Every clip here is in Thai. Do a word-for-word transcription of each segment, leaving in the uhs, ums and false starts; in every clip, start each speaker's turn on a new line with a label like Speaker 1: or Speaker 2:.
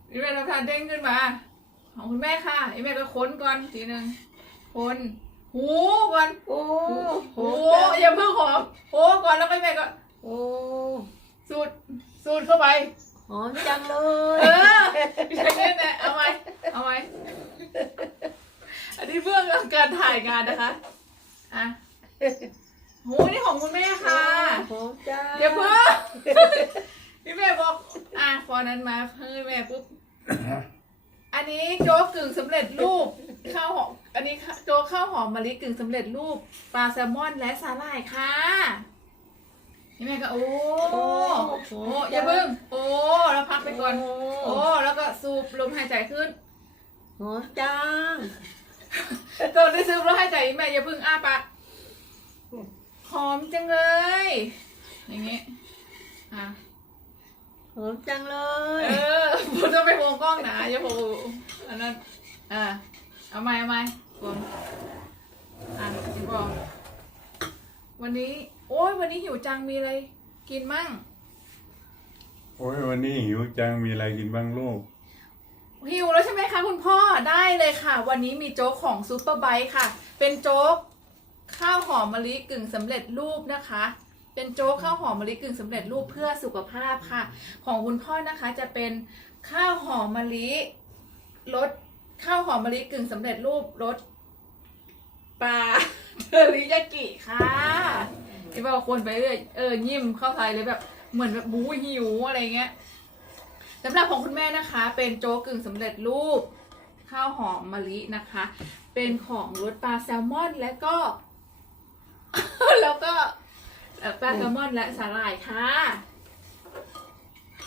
Speaker 1: อีแม่ทำทานเด้งขึ้นมาของคุณแม่ค่ะอีแม่ก็ค้นก่อนทีหนึ่งค้นหูก่อน
Speaker 2: โอ้
Speaker 1: หูอย่าเพิ่งหอมหูก่อนแล้วก็แม่ก็
Speaker 2: โอ้
Speaker 1: สูดสูดเข้าไป
Speaker 2: หอมจังเล
Speaker 1: เอย ออย่างนี้แหละเอาไหมเอาไหมอันนี้เบื้องหลังการถ่ายงานนะคะอ่ะหูนี่ของคุณแม่ค่ะ
Speaker 2: หอมจัง
Speaker 1: เดี๋ยวเพิ่งพี่แม่บอกอ่ะพอนั้นมาเฮ้ยแม่ปุ๊บอันนี้โจ๊กกึ่งสำเร็จรูปข้าวหอมอันนี้โจ๊กข้าวหอมมะลิกึ่งสำเร็จรูปปลาแซลมอนและสาหร่ายค่ะพี่แม่ก็โอ้โอ้อย่าเพิ่งโอ้แล้วพักไปก่อนโอ้แล้วก็สูบลมหายใจขึ้น
Speaker 2: หอมจัง
Speaker 1: ตอนได้ซื้อแล้วหายใจแม่อย่าเพิ่งอ้าปากหอมจังเลยอย่างงี้อ่ะ
Speaker 2: หอมจังเลย
Speaker 1: เออผมจะไปมองกล้องนะอย่าโผล่อันนั้นอ่าเอาไหมเอาไหมผมอ่ะพี่บอกวันนี้โอ้ยวันนี้หิวจังมีอะไรกินมั่ง
Speaker 3: โอ้ยวันนี้หิวจังมีอะไรกินบ้างลูก
Speaker 1: หิวแล้วใช่ไหมคะคุณพ่อได้เลยค่ะ วันนี้มีโจ๊กของซูเปอร์ไบค์ค่ะ เป็นโจ๊กข้าวหอมมะลิกึ่งสำเร็จรูปนะคะ เป็นโจ๊กข้าวหอมมะลิกึ่งสำเร็จรูปเพื่อสุขภาพค่ะ ของคุณพ่อนะคะจะเป็นข้าวหอมมะลิรสข้าวหอมมะลิกึ่งสำเร็จรูปรสปลาเทอริยากิค่ะที่บอกคนไปเรื่อยเออยิ้มเข้าใจเลยแบบเหมือนแบบบูหิวอะไรเงี้ยสำหรับของคุณแม่นะคะ เป็นโจ๊กกึ่งสำเร็จรูปข้าวหอมมะลินะคะ เป็นของรสปลาแซลมอนและก็ แล้วก็ปลาแซลมอนและสาหร่ายค่ะคน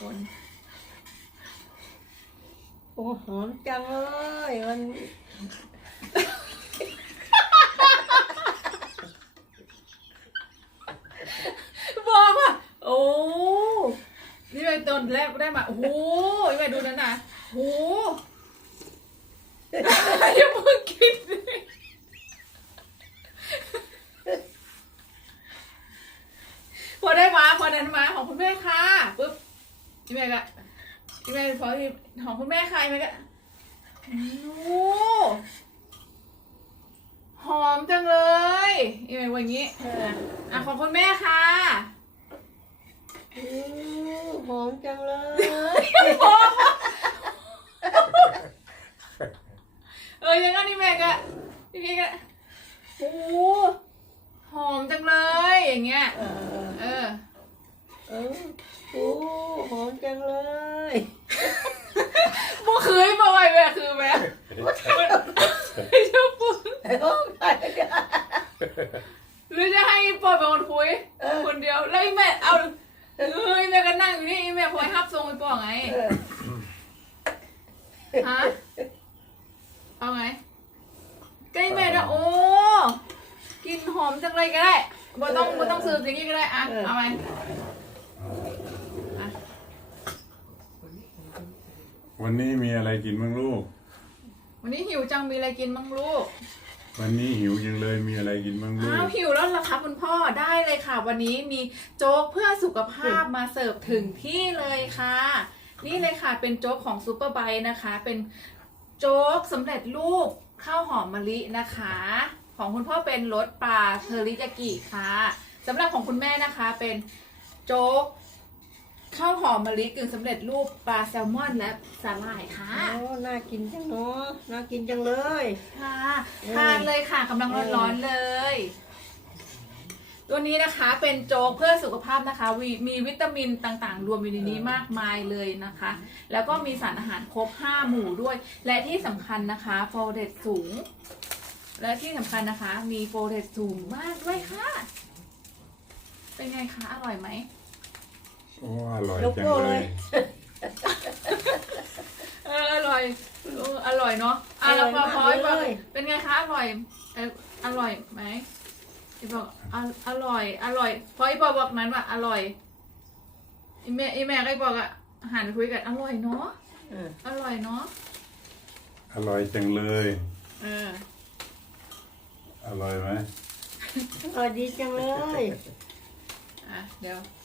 Speaker 2: โอ้หอมจังเลยมัน
Speaker 1: บอกว่าโอ้นี่ไปตอนแรกได้มาโอ้โหนี่ไปดูนั่นนะโอ้ยังเพิ่งกินเลยพอได้มาพอนั้นมาของคุณแม่ค่ะปุ๊บนี่แม่ก็นี่แม่พอที่ของคุณแม่ค่ะนี่แม่ก็โอ้หอมจังเลยนี่แม่ว่าอย่างนี้อ่ะของคุณแม่ค่ะ
Speaker 2: อืมหอมจังเลย
Speaker 1: เออยังงั้นนี่แม่ก็พี่พี่ก็โอ้หอมจังเลย อย่างเงี้ย
Speaker 2: เออ
Speaker 1: เออ
Speaker 2: เออโอ้หอมจังเลย
Speaker 1: บ่เคยมาไว้แม่คือแม่ไม่ชอบพูด
Speaker 2: หอมจังเลย
Speaker 1: หรือจะให้ปอยเป็นคนคุยคนเดียวแล้วไอ้แม่เอาเฮ้ยแม่ก็นั่งอยู่นี่ไอ้แม่คอยฮับทรงไอ้ปอไงฮะเอาไงใกล้แม่นะโอ้กินหอมจังเลยก็ได้บ่ต้องบ่ต้องซื้ออย่างนี้ก็ได้อ่ะเอาไหมอ่ะ
Speaker 3: วันนี้มีอะไรกินบ้างลูก
Speaker 1: วันนี้หิวจังมีอะไรกินบ้างลูก
Speaker 3: วันนี้หิวยังเลยมีอะไรกินบ้างลู
Speaker 1: อ้าว
Speaker 3: ก
Speaker 1: หิวแล้วเหรอคะคุณพ่อได้เลยค่ะ วันนี้มีโจ๊กเพื่อสุขภาพมาเสิร์ฟถึงที่เลยค่ะ นี่เลยค่ะเป็นโจ๊กของซูเปอร์ไบค์นะคะ เป็นโจ๊กสำเร็จรูปข้าวหอมมะลินะคะ ของคุณพ่อเป็นรสปลาเทอริยากิค่ะสำหรับของคุณแม่นะคะเป็นโจ๊กข้าวหอมมะลิกึ่งสำเร็จรูปปลาแซลมอนและสาหร่ายค่ะ
Speaker 2: โอ้น่ากินจังเนาะน่ากินจังเลย
Speaker 1: ค่ะทานเลยค่ะกำลังร้อนๆเลย ตัวนี้นะคะเป็นโจ๊กเพื่อสุขภาพนะคะวมีวิตามินต่างๆ รวมอยู่ในนี้มากมายเลยนะคะ แล้วก็มีสารอาหารครบห้าหมู่ด้วย และที่สำคัญนะคะโฟเลตสูง และที่สำคัญนะคะ มีโฟเลตสูงมากด้วยค่ะ เป็นไงคะอร่อยไหม
Speaker 3: โอ้อร่อย
Speaker 2: ยก
Speaker 3: จัง
Speaker 2: โป้
Speaker 3: เล
Speaker 2: เลย ย
Speaker 1: เอออร่อยเอออร่อยเนาะอ่ะแล้วพอพอยบอกเป็นไงคะอร่อยเอออร่อยไหมอีบอกออร่อย อร่อยพออีบอกบอกนั้นว่าอร่อยอีแม่อีแม่ก็อีบอกอ่ะหันไปคุยกันอร่อยเนาะ
Speaker 2: เออ
Speaker 1: อร่อยเนาะ
Speaker 3: อร่อยจังเลย
Speaker 1: เออ
Speaker 3: อร่อยไหม
Speaker 2: อร่อยดีจังเลย
Speaker 1: อ่ะเดี๋ยว